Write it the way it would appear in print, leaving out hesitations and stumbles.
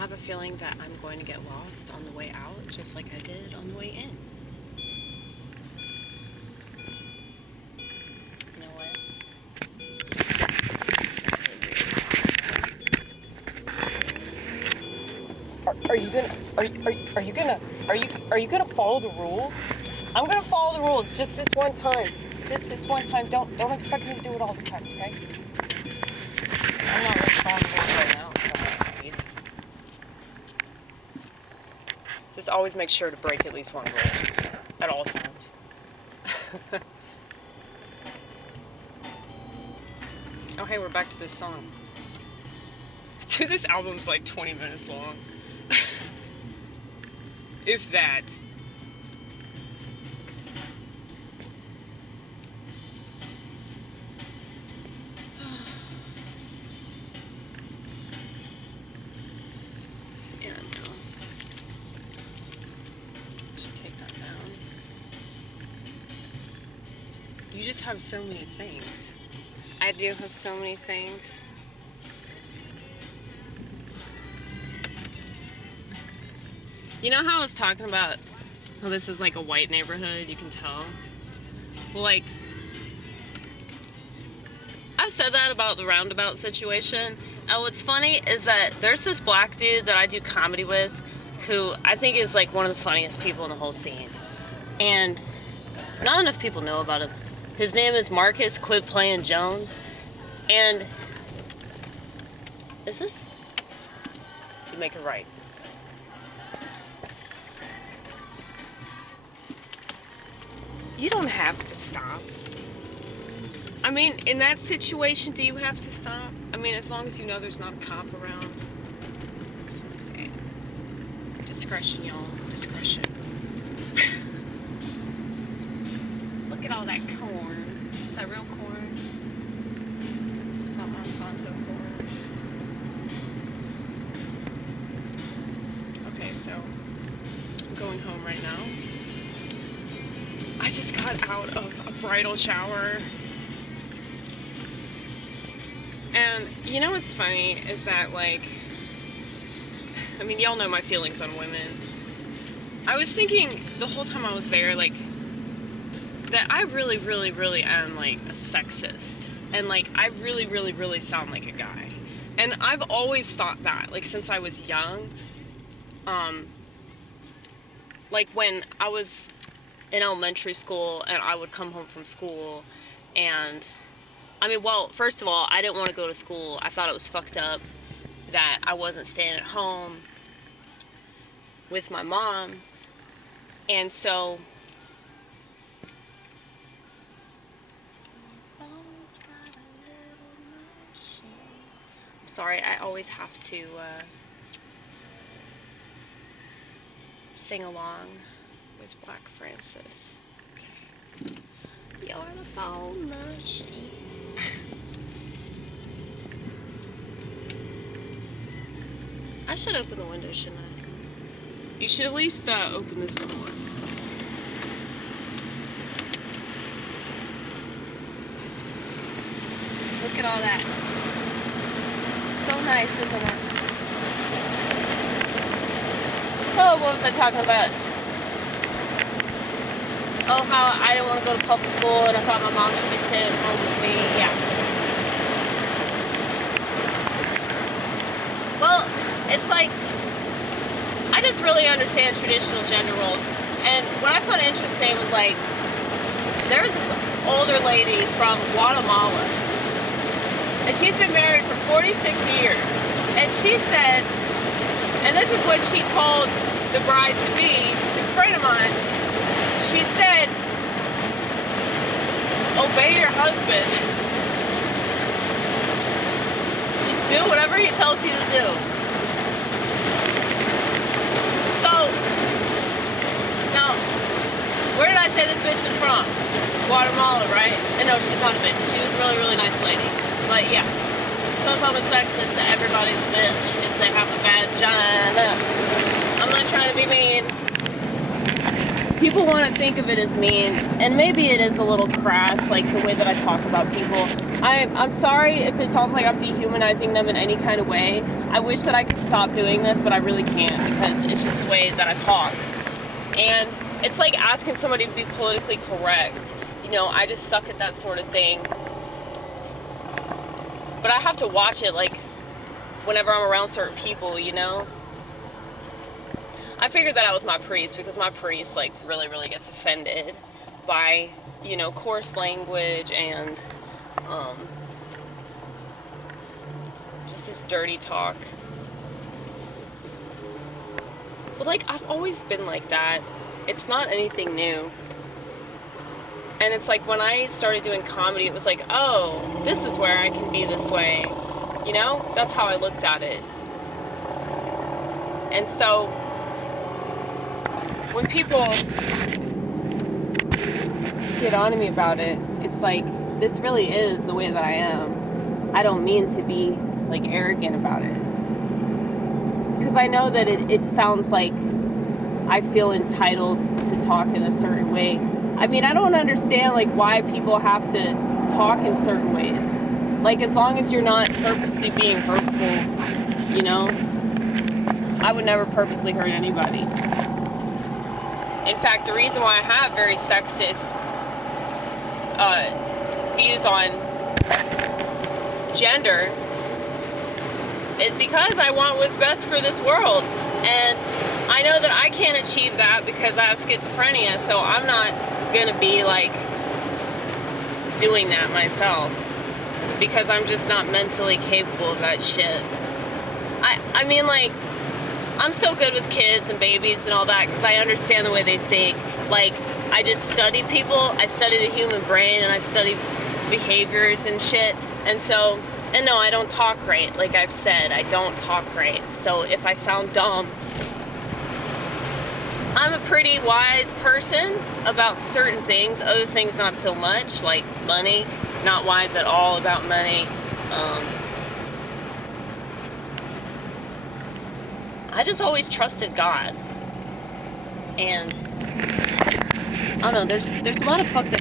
have a feeling that I'm going to get lost on the way out, just like I did on the way in. You know what? Are you gonna follow the rules? I'm gonna follow the rules just this one time. Just this one time. Don't expect me to do it all the time, okay? I'm not really following the rules right now because I'm at speed. Just always make sure to break at least one rule at all times. Oh hey, we're back to this song. Dude, this album's like 20 minutes long. If that. Yeah, no. Should take that down. You just have so many things. I do have so many things. You know how I was talking about how this is like a white neighborhood, you can tell? Well, like, I've said that about the roundabout situation. And what's funny is that there's this black dude that I do comedy with who I think is like one of the funniest people in the whole scene. And not enough people know about him. His name is Marcus Quit Playing Jones. And is this? You make it right. You don't have to stop. I mean, in that situation, do you have to stop? I mean, as long as you know there's not a cop around. That's what I'm saying. Discretion, y'all. Discretion. Look at all that corn. Is that real corn? Is that monsanto corn? Okay, so I'm going home right now. I just got out of a bridal shower. And you know what's funny is that, like, I mean, y'all know my feelings on women. I was thinking the whole time I was there, like, that I really, really, really am, like, a sexist. And, like, I really, really, really sound like a guy. And I've always thought that, like, since I was young. Like, when I was in elementary school and I would come home from school and I mean, well, first of all, I didn't want to go to school. I thought it was fucked up that I wasn't staying at home with my mom. And so I'm sorry, I always have to sing along with Black Francis. Okay. You're the phone machine. I should open the window, shouldn't I? You should at least open this some more. Look at all that. So nice, isn't it? Oh, what was I talking about? Oh, how I didn't want to go to public school and I thought my mom should be staying at home with me. Yeah. Well, it's like, I just really understand traditional gender roles. And what I found interesting was, like, there was this older lady from Guatemala. And she's been married for 46 years. And she said, and this is what she told the bride-to-be, this friend of mine, she said, obey your husband. Just do whatever he tells you to do. So, now, where did I say this bitch was from? Guatemala, right? And no, she's not a bitch. She was a really, really nice lady. But yeah, because I'm a sexist to everybody's a bitch if they have a vagina. I'm not trying to be mean. People want to think of it as mean, and maybe it is a little crass, like the way that I talk about people. I'm sorry if it sounds like I'm dehumanizing them in any kind of way. I wish that I could stop doing this, but I really can't because it's just the way that I talk. And it's like asking somebody to be politically correct. You know, I just suck at that sort of thing. But I have to watch it, like, whenever I'm around certain people, you know? I figured that out with my priest, because my priest, like, really, really gets offended by, you know, coarse language and, just this dirty talk. But, like, I've always been like that. It's not anything new. And it's like, when I started doing comedy, it was like, oh, this is where I can be this way. You know? That's how I looked at it. And so, when people get on to me about it, it's like, this really is the way that I am. I don't mean to be, like, arrogant about it. Because I know that it sounds like I feel entitled to talk in a certain way. I mean, I don't understand, like, why people have to talk in certain ways. Like, as long as you're not purposely being hurtful, you know? I would never purposely hurt anybody. In fact, the reason why I have very sexist views on gender is because I want what's best for this world. And I know that I can't achieve that because I have schizophrenia, so I'm not gonna be, like, doing that myself because I'm just not mentally capable of that shit. I mean, like, I'm so good with kids and babies and all that because I understand the way they think. Like, I just study people, I study the human brain, and I study behaviors and shit. And so, and no, I don't talk great. Like I've said, I don't talk great. So if I sound dumb, I'm a pretty wise person about certain things. Other things, not so much, like money. Not wise at all about money. I just always trusted God. And I don't know, there's a lot of fucked up